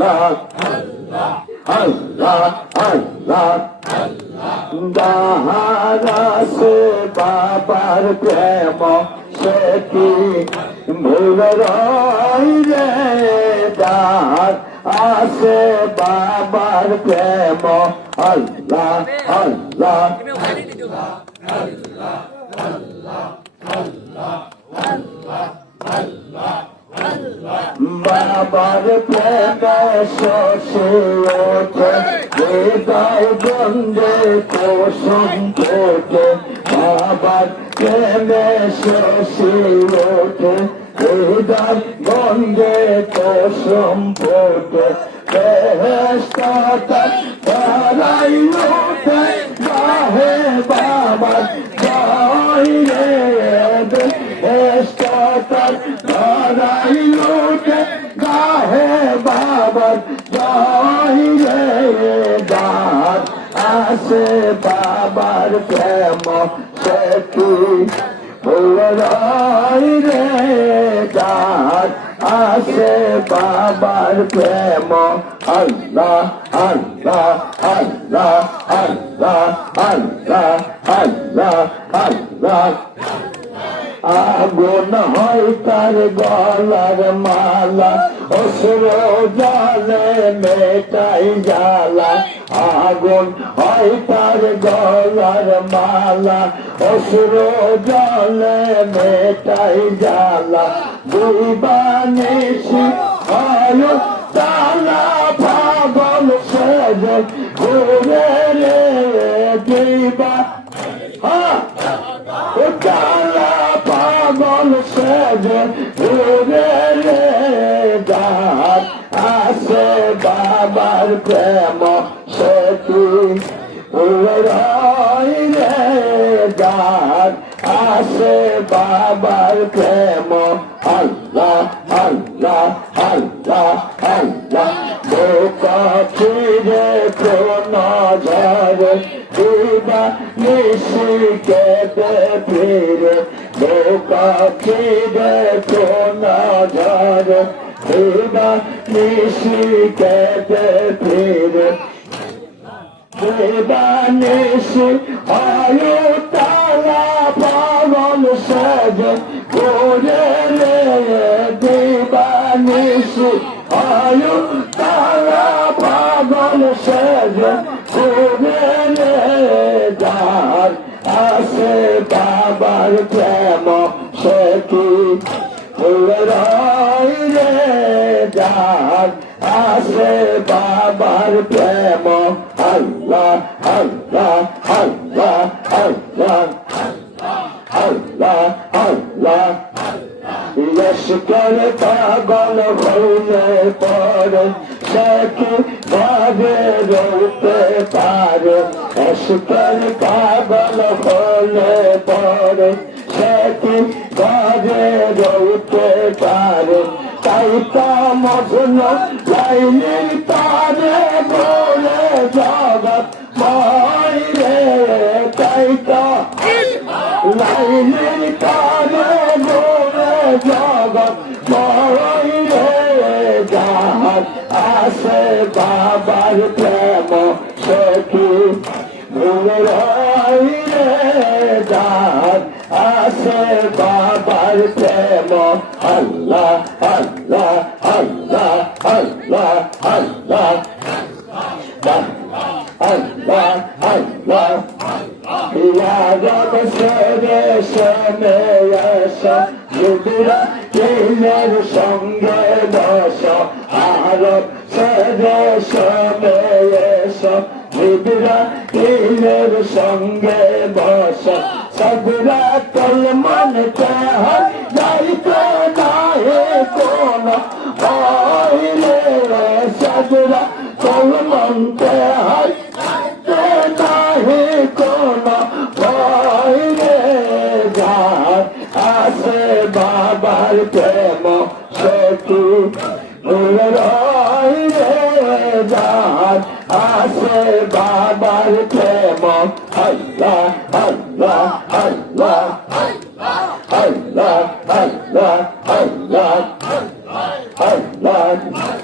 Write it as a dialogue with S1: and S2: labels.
S1: আল্লাহ আল্লাহ আল্লাহ যাহারা সে বাবার প্রেম সে কি ভুল রই রে যাহার আসে বাবার প্রেম আল্লাহ আল্লাহ বাবার প্রেমে শশী ওঠে, হৃদয় বন্দে কোষম ওঠে বাবার প্রেমে শশী ওঠে, হৃদয় বন্দে কোষম ওঠে বেহেস্তা তারাই ওঠে গাহে বাবার জয় রে দাঁত। আসে বাবার প্রেম, সে কি রয় রে দাঁত? আসে বাবার প্রেম, আল্লাহ আল্লাহ আল্লাহ আল্লাহ আল্লাহ আল্লাহ আল্লাহ। আগুন হয় তার গলার মালা অসুর জলে মেটাই জ্বালা। আগুন হয় তার গলার মালা অসুর জলে মেটাই জ্বালা। দুই বানিসি হয় তালা পাগল সেজ ঘুরে রে, দিবা। হ্যাঁ বাবার প্রেম সে কি রয় রে গাত আসে বাবার প্রেম আল্লাহ আল্লাহ আল্লাহ আল্লাহ বোকা ফিরে কোন ঝরে দিবা নিশি কেটে ফিরে বোকা ফিরে ঝরে দিবা নিশি কেটে ফিরে দেবানিসি আয়ু তালা পাগল সাজ করে রে দেবানিসি আয়ু দার আসে বাবার প্রেম। আল্লাহ আল্লাহ আল্লাহ আল্লাহ আল্লাহ আল্লাহ। লস্কর পাগল হইলে পরে সে কি ভাবে রইতে পারে? লস্কর পাগল হইলে পরে সে কি ভাবে রইতে পারে? তা মগ্ন লাইনি তারে বলে জগৎ মাইরে তাই তা লাইনি তারে বলে জগৎ মাইরে জাহাজ আসে বাবার আল্লাহ আল্লাহ ইয়ারব সেরে শোনে আসা যুবরা কিলের সঙ্গে দশ আরব সেরে শোনে এসো যুবরা কিলের সঙ্গে বস সবরা কল মন চাহ যাইতে নাহে কোন হইলে সবরা কল মন শ্যাম সখী রয় রে যার আসে বাবার প্রেম। আল্লাহ আল্লাহ আল্লাহ আল্লাহ আল্লাহ আল্লাহ আল্লাহ